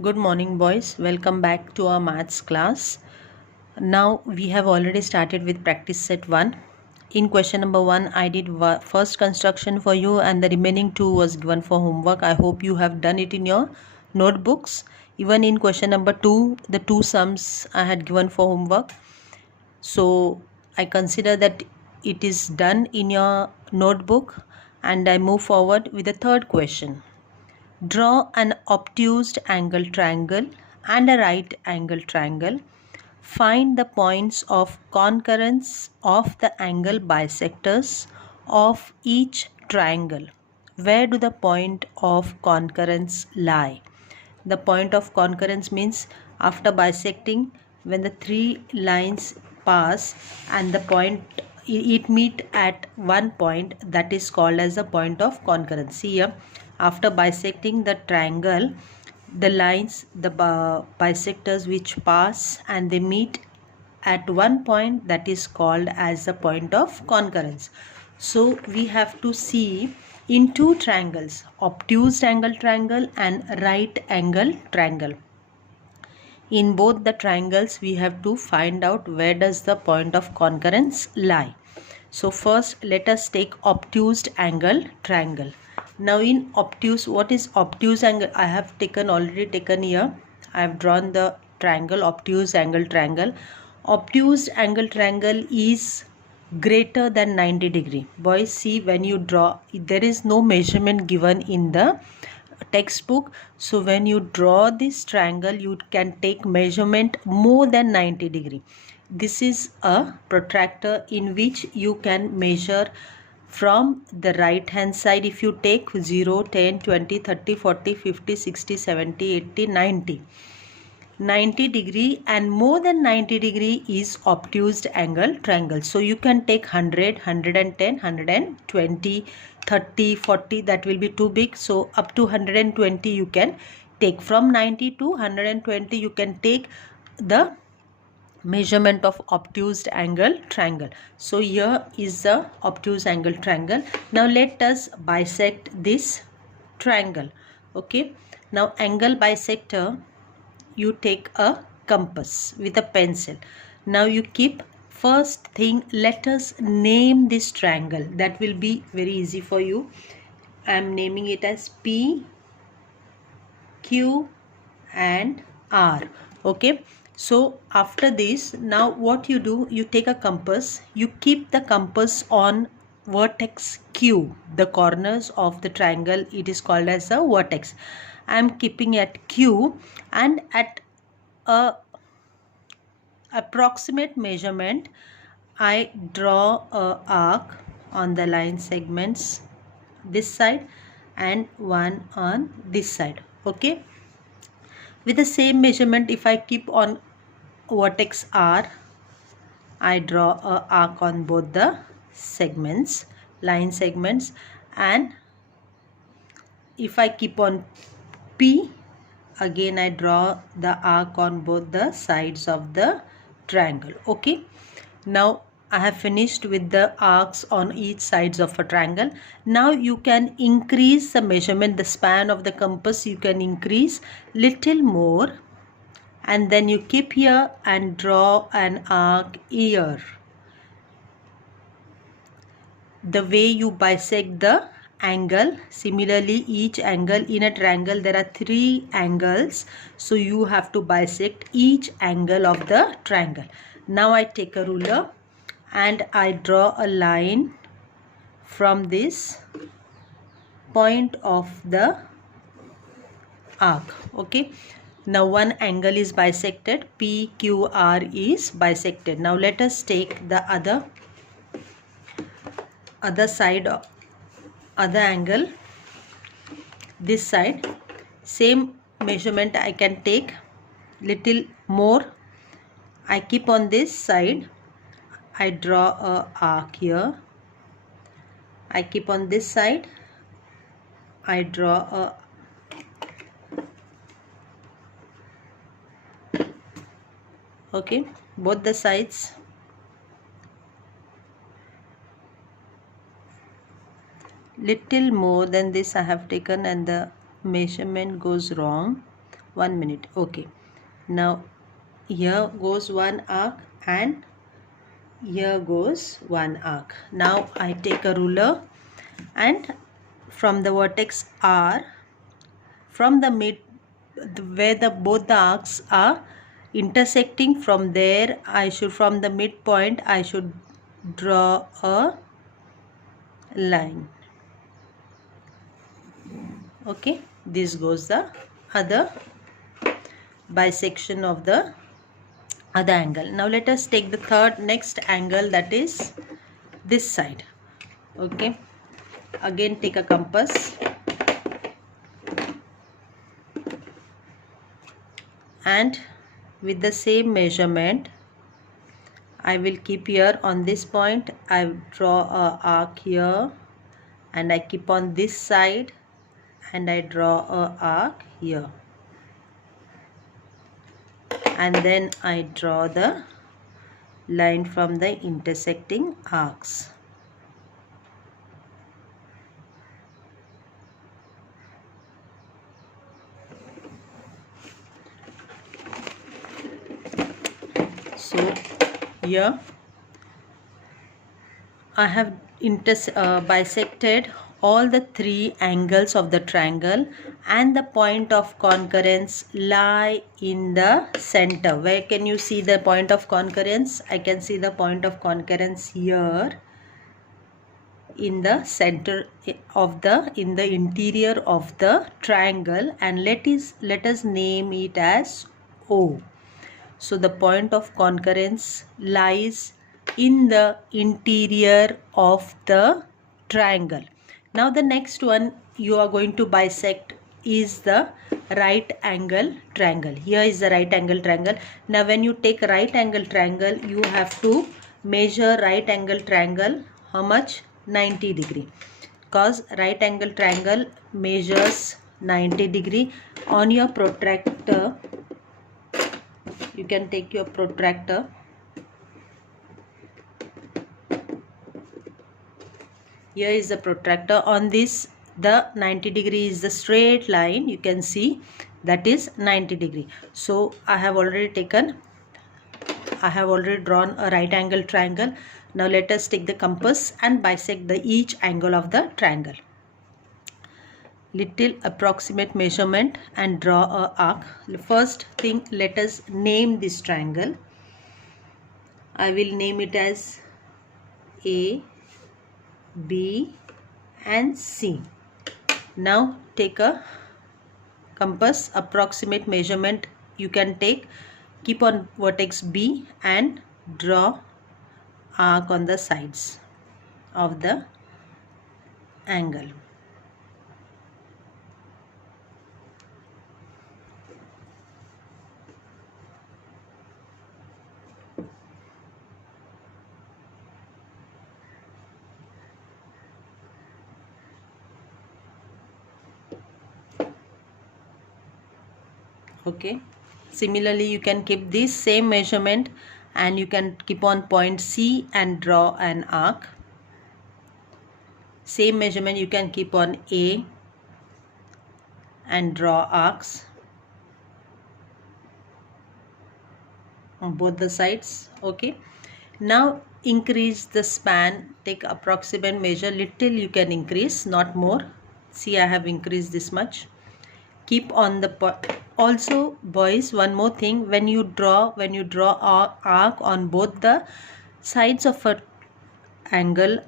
Good morning, boys. Welcome back to our maths class. Now we have already started with practice set 1. In question number 1, I did first construction for you and the remaining 2 was given for homework. I hope you have done it in your notebooks. Even in question number 2, the 2 sums I had given for homework. So I consider that it is done in your notebook and I move forward with the third question. Draw an obtuse angle triangle and a right angle triangle. Find the points of concurrence of the angle bisectors of each triangle. Where do the point of concurrence lie? The point of concurrence means after bisecting, when the three lines pass and the point it meet at one point, that is called as the point of concurrence. See here, after bisecting the triangle, the lines, the bisectors which pass and they meet at one point, that is called as the point of concurrence. So we have to see in two triangles, obtuse angle triangle and right angle triangle. In both the triangles we have to find out where does the point of concurrence lie. So first let us take obtuse angle triangle. Now in obtuse, what is obtuse angle? I have already taken here. I have drawn the triangle, obtuse angle triangle. Obtuse angle triangle is greater than 90 degree. Boys, see, when you draw, there is no measurement given in the textbook. So when you draw this triangle, you can take measurement more than 90 degree. This is a protractor in which you can measure from the right hand side. If you take 0, 10, 20, 30, 40, 50, 60, 70, 80, 90. 90 degree and more than 90 degree is obtuse angle triangle. So you can take 100, 110, 120, 30, 40, that will be too big. So up to 120 you can take. From 90 to 120 you can take the measurement of obtuse angle triangle. So here is the obtuse angle triangle. Now let us bisect this triangle. Okay. Now angle bisector, you take a compass with a pencil. Now you keep, first thing, let us name this triangle. That will be very easy for you. I am naming it as P, Q and R. Okay. So after this, now what you do, you take a compass, you keep the compass on vertex Q, the corners of the triangle, it is called as a vertex. I am keeping at Q and at a approximate measurement I draw a arc on the line segments this side and one on this side. Okay, with the same measurement, if I keep on vertex R, I draw a arc on both the segments, line segments, and if I keep on P, again I draw the arc on both the sides of the triangle. Okay, now I have finished with the arcs on each sides of a triangle. Now you can increase the measurement, the span of the compass you can increase little more, and then you keep here and draw an arc here. The way you bisect the angle, similarly each angle in a triangle, there are 3 angles, so you have to bisect each angle of the triangle. Now I take a ruler and I draw a line from this point of the arc. Okay, now one angle is bisected, PQR is bisected. Now let us take the other side, other angle, this side. Same measurement I can take little more. I keep on this side, I draw a arc here. I keep on this side, I draw a okay, both the sides. Little more than this I have taken and the measurement goes wrong. 1 minute. Okay, now here goes one arc and here goes one arc. Now I take a ruler and from the vertex R, from the mid where both the arcs are intersecting, from there from the midpoint I should draw a line. Okay, this goes the other bisection of the other angle. Now let us take the next angle, that is this side. Okay, again take a compass and with the same measurement I will keep here on this point. I draw a arc here and I keep on this side and I draw a arc here, and then I draw the line from the intersecting arcs. So here I have bisected all the three angles of the triangle, and the point of concurrence lie in the center. Where can you see the point of concurrence? I can see the point of concurrence here in the center of in the interior of the triangle, and let us name it as O. So the point of concurrence lies in the interior of the triangle. Now the next one you are going to bisect is the right angle triangle. Here is the right angle triangle. Now when you take right angle triangle, you have to measure right angle triangle. How much? 90 degree. Because right angle triangle measures 90 degree. On your protractor, you can take your protractor here is the protractor. On this, the 90 degree is the straight line, you can see that is 90 degree. So I have already drawn a right angle triangle. Now let us take the compass and bisect each angle of the triangle. Little approximate measurement and draw a arc. First thing, let us name this triangle. I will name it as A, B and C. Now take a compass, approximate measurement you can take, keep on vertex B and draw arc on the sides of the angle. Okay, similarly you can keep this same measurement and you can keep on point C and draw an arc. Same measurement you can keep on A and draw arcs on both the sides. Okay, now increase the span, take approximate measure, little you can increase, not more. See, I have increased this much. Keep on the also boys, one more thing, when you draw arc on both the sides of a angle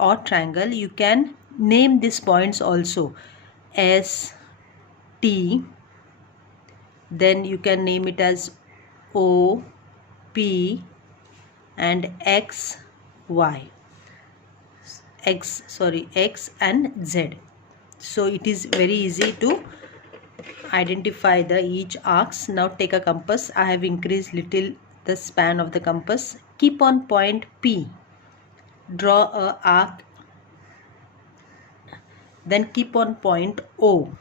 or triangle, you can name these points also S, T, then you can name it as O, P and X, Y, X and Z. So it is very easy to identify each arcs. Now take a compass. I have increased little the span of the compass. Keep on point P, draw a arc, then keep on point O,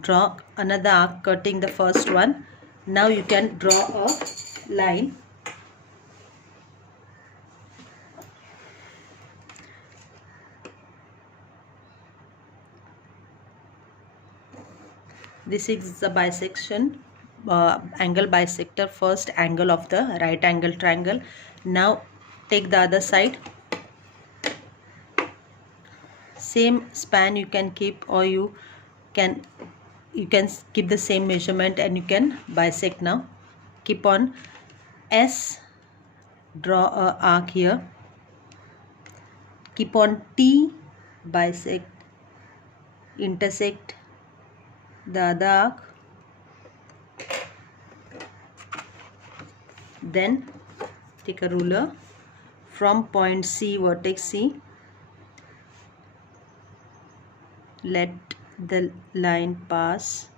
draw another arc cutting the first one. Now you can draw a line This is the bisection, angle bisector, first angle of the right angle triangle. Now take the other side. Same span you can keep, or you can keep the same measurement and you can bisect. Now keep on S, draw a arc here. Keep on T, bisect, intersect the other arc. Then take a ruler from point C, vertex C. Let the line pass.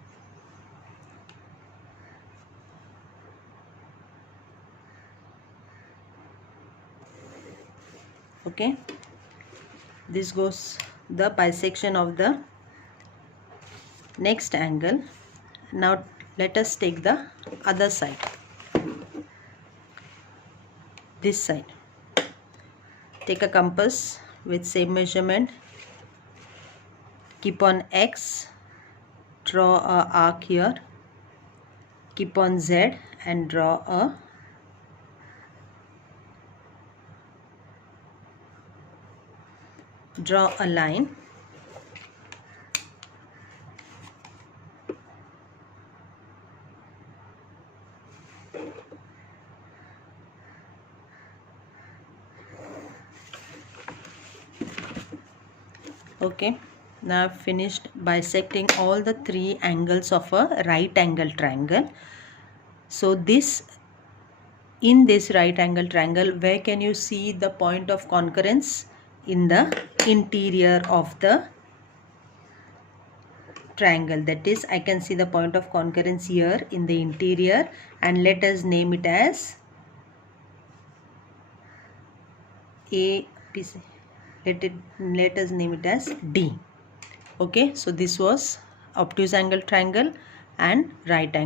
Okay, this goes the bisection of the next angle. Now let us take the other side, this side. Take a compass with same measurement. Keep on X, draw a arc here. Keep on Z and draw a line. Okay, now I've finished bisecting all the three angles of a right angle triangle. So in this right angle triangle, where can you see the point of concurrence? In the interior of the triangle. That is, I can see the point of concurrence here in the interior, and let us name it as A. Let us name it as D. Okay, so this was obtuse angle triangle and right angle.